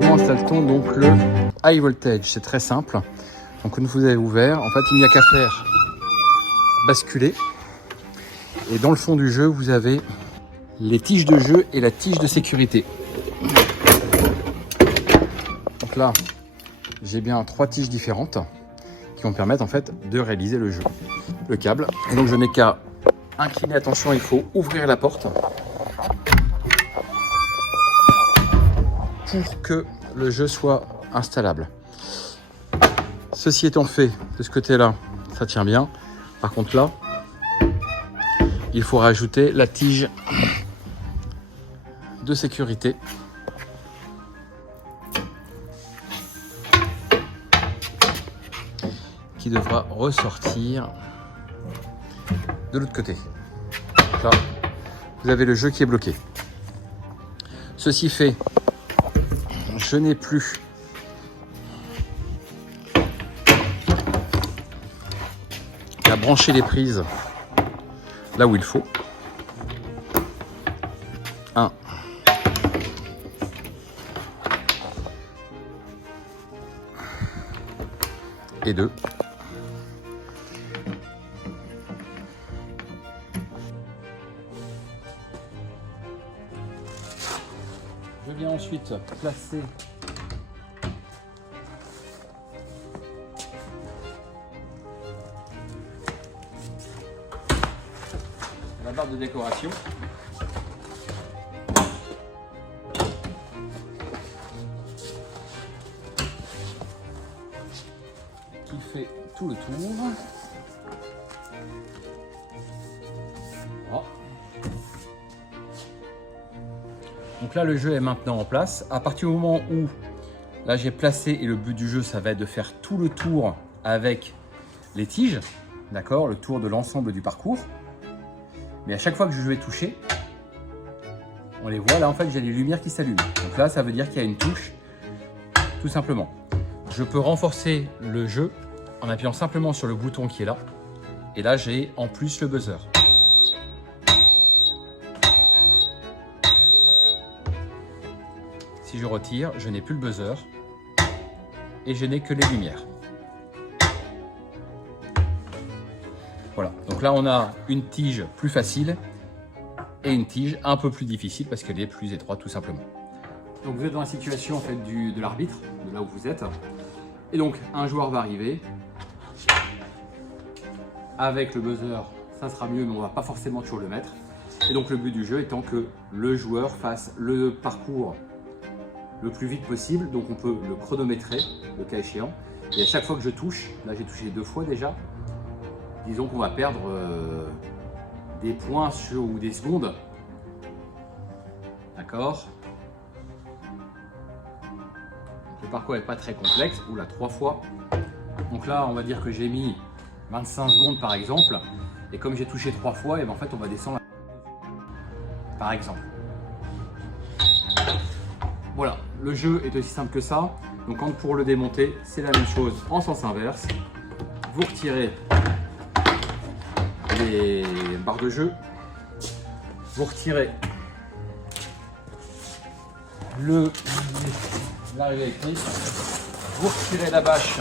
Comment installe-t-on donc le high voltage? C'est très simple. Donc une fois que vous avez ouvert, en fait il n'y a qu'à faire basculer. Et dans le fond du jeu, vous avez les tiges de jeu et la tige de sécurité. Donc là, j'ai bien 3 tiges différentes qui vont permettre en fait de réaliser le jeu. Le câble. Et donc je n'ai qu'à incliner, attention, il faut ouvrir la porte pour que le jeu soit installable. Ceci étant fait, de ce côté-là, ça tient bien. Par contre là, il faut rajouter la tige de sécurité. Qui devra ressortir de l'autre côté. Là, vous avez le jeu qui est bloqué. Ceci fait, je n'ai plus qu'à brancher les prises là où il faut. 1. Et 2. Je viens ensuite placer la barre de décoration. Qui fait tout le tour. Oh. Donc là, le jeu est maintenant en place. À partir du moment où là j'ai placé, et le but du jeu, ça va être de faire tout le tour avec les tiges, d'accord, le tour de l'ensemble du parcours. Mais à chaque fois que je vais toucher, on les voit là, en fait, j'ai les lumières qui s'allument. Donc là, ça veut dire qu'il y a une touche, tout simplement. Je peux renforcer le jeu en appuyant simplement sur le bouton qui est là. Et là, j'ai en plus le buzzer. Si je retire, je n'ai plus le buzzer et je n'ai que les lumières. Voilà, donc là on a une tige plus facile et une tige un peu plus difficile parce qu'elle est plus étroite tout simplement. Donc vous êtes dans la situation en fait de l'arbitre, de là où vous êtes. Et donc un joueur va arriver. Avec le buzzer, ça sera mieux, mais on ne va pas forcément toujours le mettre. Et donc le but du jeu étant que le joueur fasse le parcours le plus vite possible. Donc on peut le chronométrer, le cas échéant. Et à chaque fois que je touche, là j'ai touché 2 fois déjà, disons qu'on va perdre des points ou des secondes. D'accord. Le parcours n'est pas très complexe. Oula, 3 fois. Donc là, on va dire que j'ai mis 25 secondes par exemple. Et comme j'ai touché 3 fois, et ben en fait, on va descendre par exemple. Voilà, le jeu est aussi simple que ça. Donc pour le démonter, c'est la même chose en sens inverse. Vous retirez les barres de jeu, vous retirez l'arrivée électrique, vous retirez la bâche.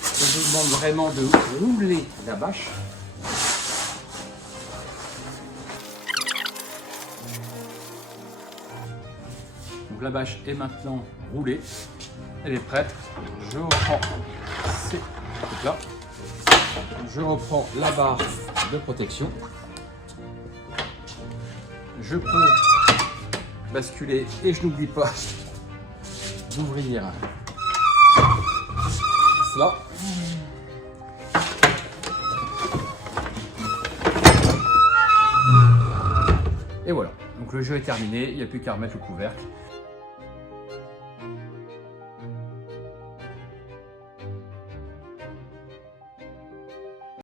Je vous demande vraiment de rouler la bâche. Donc la bâche est maintenant roulée, elle est prête. Je reprends ces trucs là. Je reprends la barre de protection. Je peux basculer et je n'oublie pas d'ouvrir cela. Et voilà, donc le jeu est terminé, il n'y a plus qu'à remettre le couvercle